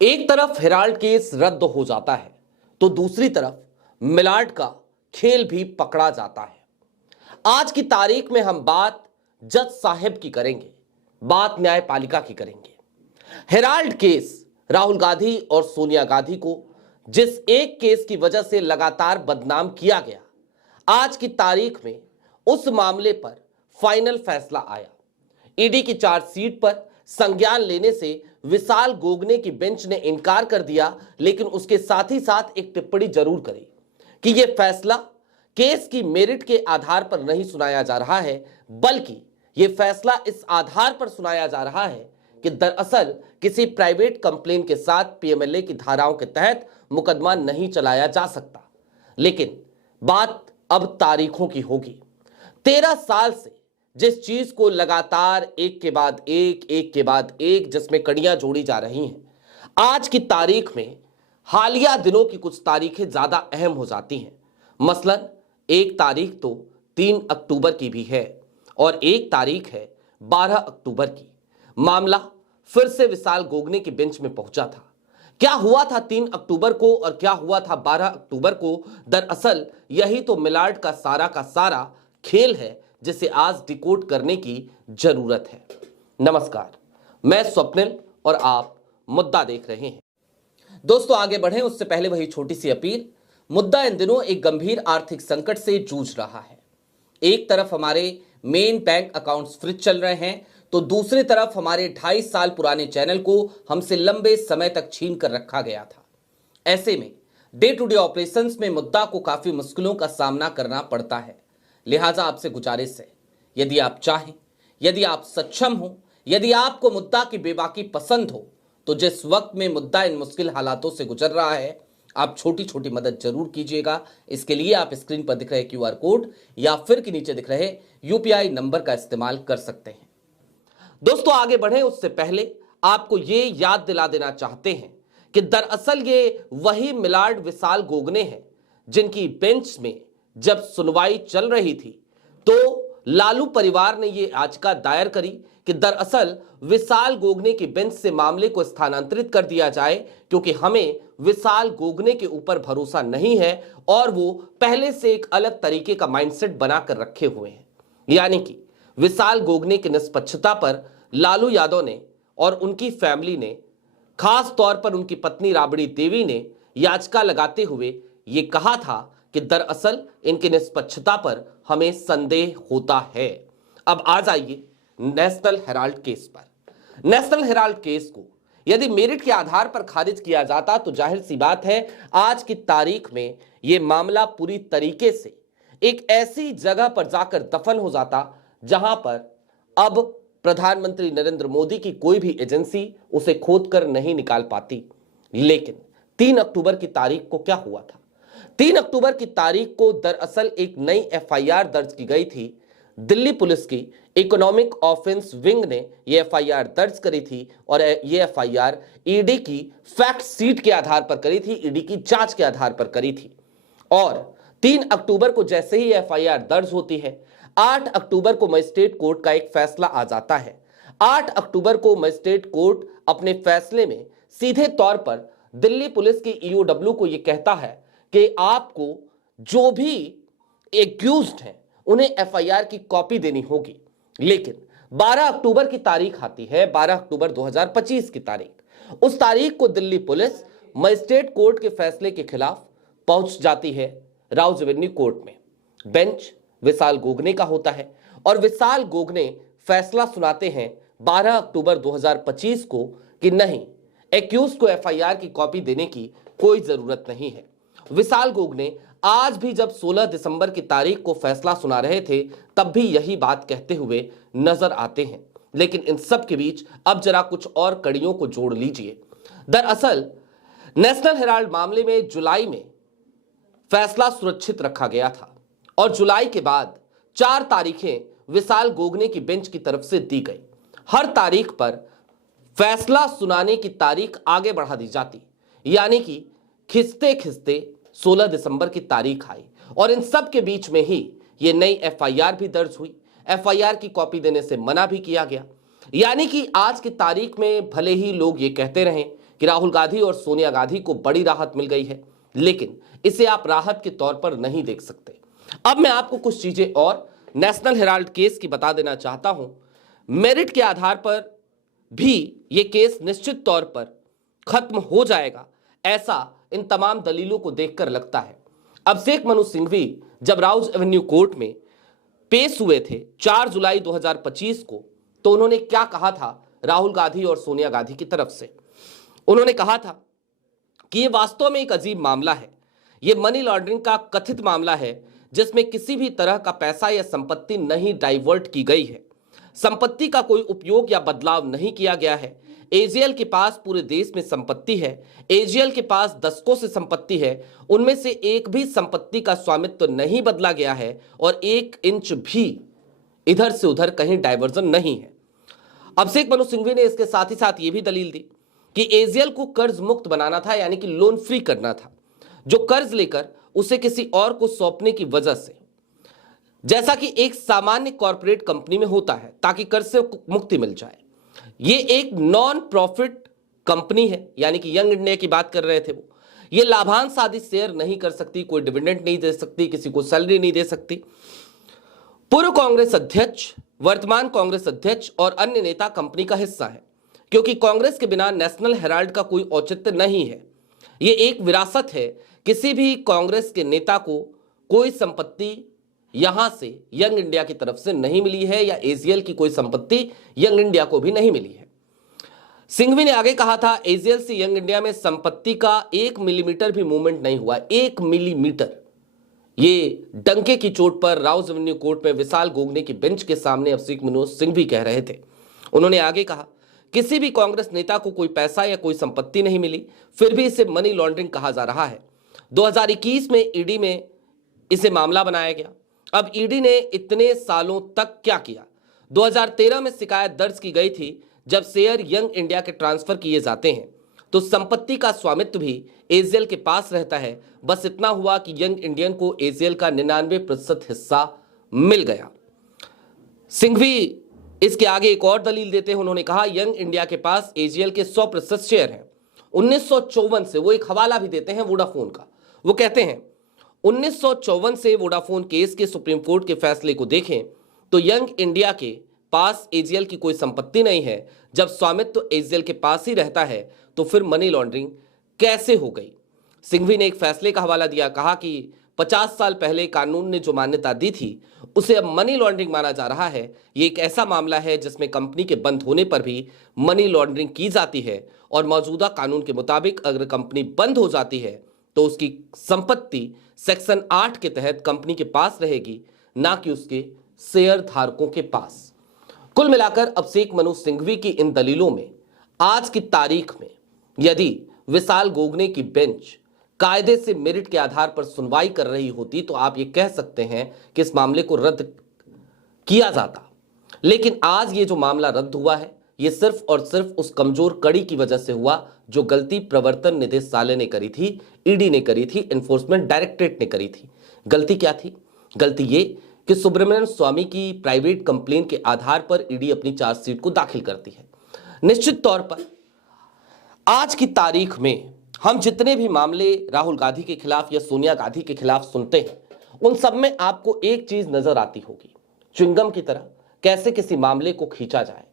एक तरफ Herald case रद्द हो जाता है तो दूसरी तरफ मिलाड का खेल भी पकड़ा जाता है। आज की तारीख में हम बात जज साहब की करेंगे, बात न्यायपालिका की करेंगे। हेराल्ड केस राहुल गांधी और सोनिया गांधी को जिस एक केस की वजह से लगातार बदनाम किया गया, आज की तारीख में उस मामले पर फाइनल फैसला आया। ईडी की चार्जशीट पर संज्ञान लेने से विशाल गोगने की बेंच ने इनकार कर दिया, लेकिन उसके साथ ही साथ एक टिप्पणी जरूर करी कि यह फैसला केस की मेरिट के आधार पर नहीं सुनाया जा रहा है, बल्कि यह फैसला इस आधार पर सुनाया जा रहा है कि दरअसल किसी प्राइवेट कंप्लेन के साथ पीएमएलए की धाराओं के तहत मुकदमा नहीं चलाया जा सकता। लेकिन बात अब तारीखों की होगी। 13 साल से जिस चीज को लगातार एक के बाद एक जिसमें कड़ियां जोड़ी जा रही हैं, आज की तारीख में हालिया दिनों की कुछ तारीखें ज्यादा अहम हो जाती हैं। मसलन एक तारीख तो 3 अक्टूबर की भी है और एक तारीख है 12 अक्टूबर की। मामला फिर से विशाल गोगने की बेंच में पहुंचा था। क्या हुआ था 3 अक्टूबर को और क्या हुआ था 12 अक्टूबर को, दरअसल यही तो मिलाड का सारा खेल है जिसे आज डिकोड करने की जरूरत है। नमस्कार, मैं स्वप्निल और आप मुद्दा देख रहे हैं। दोस्तों, आगे बढ़ें उससे पहले वही छोटी सी अपील। मुद्दा इन दिनों एक गंभीर आर्थिक संकट से जूझ रहा है। एक तरफ हमारे मेन बैंक अकाउंट्स फ्रीज चल रहे हैं, तो दूसरी तरफ हमारे 2.5 साल पुराने चैनल को हमसे लंबे समय तक छीन कर रखा गया था। ऐसे में डे टू डे ऑपरेशंस में मुद्दा को काफी मुश्किलों का सामना करना पड़ता है। लिहाजा आपसे गुजारिश है, यदि आप चाहें, यदि आप सक्षम हो, यदि आपको मुद्दा की बेबाकी पसंद हो, तो जिस वक्त में मुद्दा इन मुश्किल हालातों से गुजर रहा है, आप छोटी छोटी मदद जरूर कीजिएगा। इसके लिए आप स्क्रीन पर दिख रहे क्यूआर कोड या फिर के नीचे दिख रहे यूपीआई नंबर का इस्तेमाल कर सकते हैं। दोस्तों, आगे बढ़े उससे पहले आपको ये याद दिला देना चाहते हैं कि दरअसल ये वही मिलाड विशाल गोगने हैं जिनकी बेंच में जब सुनवाई चल रही थी तो लालू परिवार ने ये याचिका दायर करी कि दरअसल विशाल गोगने की बेंच से मामले को स्थानांतरित कर दिया जाए, क्योंकि हमें विशाल गोगने के ऊपर भरोसा नहीं है और वो पहले से एक अलग तरीके का माइंडसेट बनाकर रखे हुए हैं। यानी कि विशाल गोगने की निष्पक्षता पर लालू यादव ने और उनकी फैमिली ने, खास तौर पर उनकी पत्नी राबड़ी देवी ने याचिका लगाते हुए ये कहा था कि दरअसल इनकी निष्पक्षता पर हमें संदेह होता है। अब आ जाइए नेशनल हेराल्ड केस पर। नेशनल हेराल्ड केस को यदि मेरिट के आधार पर खारिज किया जाता तो जाहिर सी बात है आज की तारीख में यह मामला पूरी तरीके से एक ऐसी जगह पर जाकर दफन हो जाता जहां पर अब प्रधानमंत्री नरेंद्र मोदी की कोई भी एजेंसी उसे खोदकर नहीं निकाल पाती। लेकिन 3 अक्टूबर की तारीख को क्या हुआ था? 3 अक्टूबर की तारीख को दरअसल एक नई एफआईआर दर्ज की गई थी। दिल्ली पुलिस की इकोनॉमिक ऑफेंस विंग ने यह एफआईआर दर्ज करी थी और यह एफआईआर ईडी की फैक्ट शीट के आधार पर करी थी, ईडी की जांच के आधार पर करी थी। और 3 अक्टूबर को जैसे ही एफआईआर दर्ज होती है, 8 अक्टूबर को मजिस्ट्रेट कोर्ट का एक फैसला आ जाता है। 8 अक्टूबर को मजिस्ट्रेट कोर्ट अपने फैसले में सीधे तौर पर दिल्ली पुलिस की ईओडब्ल्यू को यह कहता है कि आपको जो भी एक्यूज्ड हैं उन्हें एफआईआर की कॉपी देनी होगी। लेकिन 12 अक्टूबर की तारीख आती है, 12 अक्टूबर 2025 की तारीख। उस तारीख को दिल्ली पुलिस मजिस्ट्रेट कोर्ट के फैसले के खिलाफ पहुंच जाती है राउज एवेन्यू कोर्ट में। बेंच विशाल गोगने का होता है और विशाल गोगने फैसला सुनाते हैं 12 अक्टूबर 2025 को कि नहीं, एक्यूज को एफआईआर की कॉपी देने की कोई जरूरत नहीं है। विशाल गोगने आज भी जब 16 दिसंबर की तारीख को फैसला सुना रहे थे तब भी यही बात कहते हुए नजर आते हैं। लेकिन इन सब के बीच अब जरा कुछ और कड़ियों को जोड़ लीजिए। दरअसल नेशनल हेराल्ड मामले में जुलाई में फैसला सुरक्षित रखा गया था और जुलाई के बाद 4 तारीखें विशाल गोगने की बेंच की तरफ से दी गई। हर तारीख पर फैसला सुनाने की तारीख आगे बढ़ा दी जाती, यानी कि खिंचते खिंचते 16 दिसंबर की तारीख आई और इन सब के बीच में ही ये नई एफआईआर भी दर्ज हुई। एफआईआर की कॉपी देने से मना भी किया गया। यानी कि आज की तारीख में भले ही लोग ये कहते रहें कि राहुल गांधी और सोनिया गांधी को बड़ी राहत मिल गई है, लेकिन इसे आप राहत के तौर पर नहीं देख सकते। अब मैं आपको कुछ चीजें और नेशनल हेराल्ड केस की बता देना चाहता हूं। मेरिट के आधार पर भी यह केस निश्चित तौर पर खत्म हो जाएगा, ऐसा इन तमाम दलीलों को देखकर लगता है। अभिषेक मनु सिंघवी जब राउज एवेन्यू कोर्ट में पेश हुए थे 4 जुलाई 2025 को, तो उन्होंने क्या कहा था राहुल गांधी और सोनिया गांधी की तरफ से? उन्होंने कहा था कि यह वास्तव में एक अजीब मामला है। यह मनी लॉन्ड्रिंग का कथित मामला है जिसमें किसी भी तरह का पैसा या संपत्ति नहीं डाइवर्ट की गई है। संपत्ति का कोई उपयोग या बदलाव नहीं किया गया है। एजीएल के पास पूरे देश में संपत्ति है। एजीएल के पास दशकों से संपत्ति है। उनमें से एक भी संपत्ति का स्वामित्व नहीं बदला गया है और 1 इंच भी इधर से उधर कहीं डाइवर्जन नहीं है। अभिषेक मनु सिंघवी ने इसके साथ ही साथ यह भी दलील दी कि एजीएल को कर्ज मुक्त बनाना था, यानी कि लोन फ्री करना था, जो कर्ज लेकर उसे किसी और को सौंपने की वजह से, जैसा कि एक सामान्य कॉर्पोरेट कंपनी में होता है, ताकि कर्ज से मुक्ति मिल जाए। ये एक नॉन प्रॉफिट कंपनी है, यानी कि यंग इंडिया की बात कर रहे थे वो। ये लाभांश आदि शेयर नहीं कर सकती, कोई डिविडेंड नहीं दे सकती, किसी को सैलरी नहीं दे सकती। पूर्व कांग्रेस अध्यक्ष, वर्तमान कांग्रेस अध्यक्ष और अन्य नेता कंपनी का हिस्सा है, क्योंकि कांग्रेस के बिना नेशनल हेराल्ड का कोई औचित्य नहीं है। ये एक विरासत है। किसी भी कांग्रेस के नेता को कोई संपत्ति यहां से यंग इंडिया की तरफ से नहीं मिली है, या एजीएल की कोई संपत्ति यंग इंडिया को भी नहीं मिली है। सिंघवी ने आगे कहा था, एजीएल से यंग इंडिया में संपत्ति का 1 मिलीमीटर भी मूवमेंट नहीं हुआ। 1 मिलीमीटर। ये डंके की चोट पर राउज एवेन्यू कोर्ट में विशाल गोगने की बेंच के सामने अभिषेक मनु सिंघवी कह रहे थे। उन्होंने आगे कहा, किसी भी कांग्रेस नेता को कोई पैसा या कोई संपत्ति नहीं मिली, फिर भी इसे मनी लॉन्ड्रिंग कहा जा रहा है। 2021 में ईडी में इसे मामला बनाया गया। अब ईडी ने इतने सालों तक क्या किया? 2013 में शिकायत दर्ज की गई थी। जब शेयर यंग इंडिया के ट्रांसफर किए जाते हैं तो संपत्ति का स्वामित्व भी एजीएल के पास रहता है। बस इतना हुआ कि यंग इंडियन को एजीएल का 99% हिस्सा मिल गया। सिंघवी इसके आगे एक और दलील देते हैं। उन्होंने कहा, यंग इंडिया के पास एजीएल के 100% शेयर हैं 1954 से। वो एक हवाला भी देते हैं वोडाफोन का। वो कहते हैं 1954 से वोडाफोन केस के सुप्रीम कोर्ट के फैसले को देखें तो यंग इंडिया के पास एजीएल की कोई संपत्ति नहीं है। जब स्वामित्व एजीएल के पास ही रहता है तो फिर मनी लॉन्ड्रिंग कैसे हो गई? सिंघवी ने एक फैसले का हवाला दिया, कहा कि 50 साल पहले कानून ने जो मान्यता दी थी उसे अब मनी लॉन्ड्रिंग माना जा रहा है। ये एक ऐसा मामला है जिसमें कंपनी के बंद होने पर भी मनी लॉन्ड्रिंग की जाती है, और मौजूदा कानून के मुताबिक अगर कंपनी बंद हो जाती है तो उसकी संपत्ति सेक्शन 8 के तहत कंपनी के पास रहेगी, ना कि उसके शेयर धारकों के पास। कुल मिलाकर अभिषेक मनु सिंघवी की इन दलीलों में आज की तारीख में यदि विशाल गोगने की बेंच कायदे से मेरिट के आधार पर सुनवाई कर रही होती तो आप ये कह सकते हैं कि इस मामले को रद्द किया जाता। लेकिन आज ये जो मामला रद्द हुआ है, ये सिर्फ और सिर्फ उस कमजोर कड़ी की वजह से हुआ जो गलती प्रवर्तन निदेशालय ने करी थी, ईडी ने करी थी, एनफोर्समेंट डायरेक्टरेट ने करी थी। गलती क्या थी? गलती ये कि सुब्रमण्यम स्वामी की प्राइवेट कंप्लेन के आधार पर ईडी अपनी चार्जशीट को दाखिल करती है। निश्चित तौर पर आज की तारीख में हम जितने भी मामले राहुल गांधी के खिलाफ या सोनिया गांधी के खिलाफ सुनते हैं, उन सब में आपको एक चीज नजर आती होगी, च्युइंगम की तरह कैसे किसी मामले को खींचा जाए।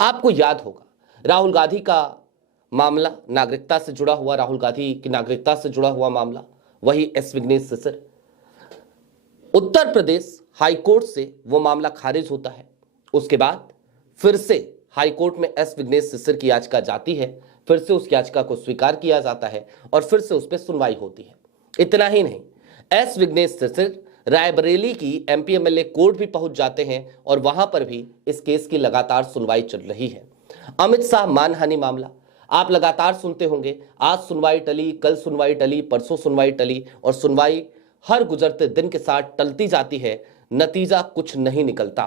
आपको याद होगा राहुल गांधी का मामला, नागरिकता से जुड़ा हुआ, राहुल गांधी की नागरिकता से जुड़ा हुआ मामला, वही एस विघ्नेश सिसर। उत्तर प्रदेश हाईकोर्ट से वो मामला खारिज होता है। उसके बाद फिर से हाईकोर्ट में एस विघ्नेश सिसर की याचिका जाती है, फिर से उस याचिका को स्वीकार किया जाता है और फिर से उस पर सुनवाई होती है। इतना ही नहीं, एस विघ्नेश सिसर रायबरेली की एमपी एमएलए कोर्ट भी पहुंच जाते हैं और वहां पर भी इस केस की लगातार सुनवाई चल रही है। अमित शाह मानहानि मामला आप लगातार सुनते होंगे, आज सुनवाई टली, कल सुनवाई टली, परसों सुनवाई टली, और सुनवाई हर गुजरते दिन के साथ टलती जाती है, नतीजा कुछ नहीं निकलता।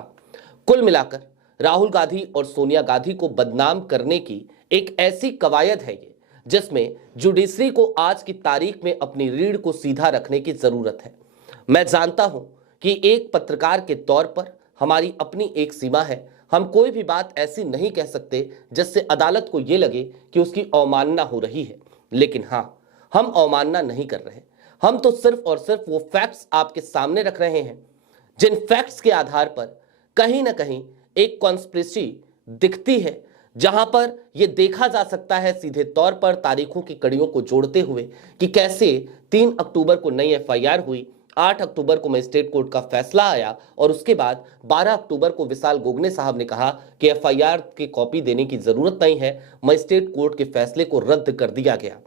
कुल मिलाकर राहुल गांधी और सोनिया गांधी को बदनाम करने की एक ऐसी कवायद है ये, जिसमें जुडिशरी को आज की तारीख में अपनी रीढ़ को सीधा रखने की जरूरत है। मैं जानता हूं कि एक पत्रकार के तौर पर हमारी अपनी एक सीमा है, हम कोई भी बात ऐसी नहीं कह सकते जिससे अदालत को यह लगे कि उसकी अवमानना हो रही है। लेकिन हां, हम अवमानना नहीं कर रहे, हम तो सिर्फ और सिर्फ वो फैक्ट्स आपके सामने रख रहे हैं जिन फैक्ट्स के आधार पर कहीं ना कहीं एक कॉन्स्पिरेसी दिखती है, जहां पर यह देखा जा सकता है सीधे तौर पर तारीखों की कड़ियों को जोड़ते हुए कि कैसे 3 अक्टूबर को नई एफआईआर हुई, 8 अक्टूबर को मजिस्ट्रेट कोर्ट का फैसला आया और उसके बाद 12 अक्टूबर को विशाल गोगने साहब ने कहा कि एफआईआर की कॉपी देने की जरूरत नहीं है, मजिस्ट्रेट कोर्ट के फैसले को रद्द कर दिया गया।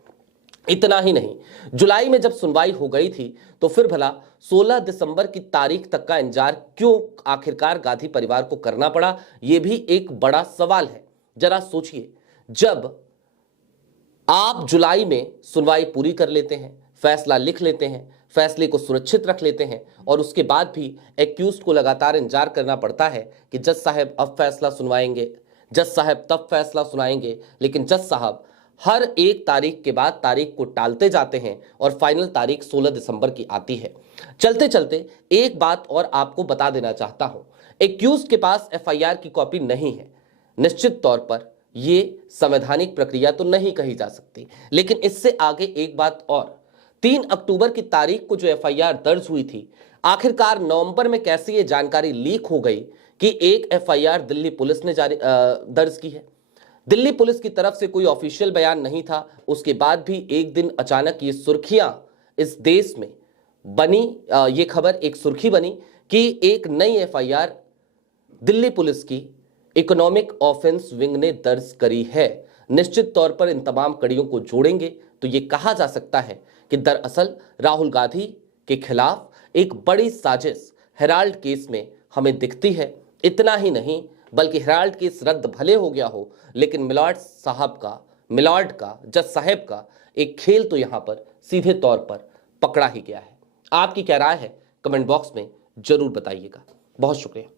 इतना ही नहीं, जुलाई में जब सुनवाई हो गई थी तो फिर भला 16 दिसंबर की तारीख तक का इंतजार क्यों आखिरकार गांधी परिवार को करना पड़ा, यह भी एक बड़ा सवाल है। जरा सोचिए, जब आप जुलाई में सुनवाई पूरी कर लेते हैं, फैसला लिख लेते हैं, फैसले को सुरक्षित रख लेते हैं और उसके बाद भी एक्यूज्ड को लगातार इंतजार करना पड़ता है कि जज साहब अब फैसला सुनवाएंगे, जज साहब तब फैसला सुनाएंगे, लेकिन जज साहब हर एक तारीख के बाद तारीख को टालते जाते हैं और फाइनल तारीख 16 दिसंबर की आती है। चलते चलते एक बात और आपको बता देना चाहता हूं, एक्यूज्ड के पास एफआईआर की कॉपी नहीं है। निश्चित तौर पर यह संवैधानिक प्रक्रिया तो नहीं कही जा सकती, लेकिन इससे आगे एक बात और, 3 अक्टूबर की तारीख को जो एफआईआर दर्ज हुई थी, आखिरकार नवंबर में कैसे ये जानकारी लीक हो गई कि एक एफआईआर दिल्ली पुलिस ने दर्ज की है। दिल्ली पुलिस की तरफ से कोई ऑफिशियल बयान नहीं था, उसके बाद भी एक दिन अचानक ये सुर्खियां इस देश में बनी, ये खबर एक सुर्खी बनी कि एक नई एफआईआर दिल्ली पुलिस की इकोनॉमिक ऑफेंस विंग ने दर्ज करी है। निश्चित तौर पर इन तमाम कड़ियों को जोड़ेंगे तो ये कहा जा सकता है कि दरअसल राहुल गांधी के खिलाफ एक बड़ी साजिश हेराल्ड केस में हमें दिखती है। इतना ही नहीं, बल्कि हेराल्ड केस रद्द भले हो गया हो, लेकिन मिलॉर्ड का जज साहब का एक खेल तो यहां पर सीधे तौर पर पकड़ा ही गया है। आपकी क्या राय है, कमेंट बॉक्स में जरूर बताइएगा। बहुत शुक्रिया।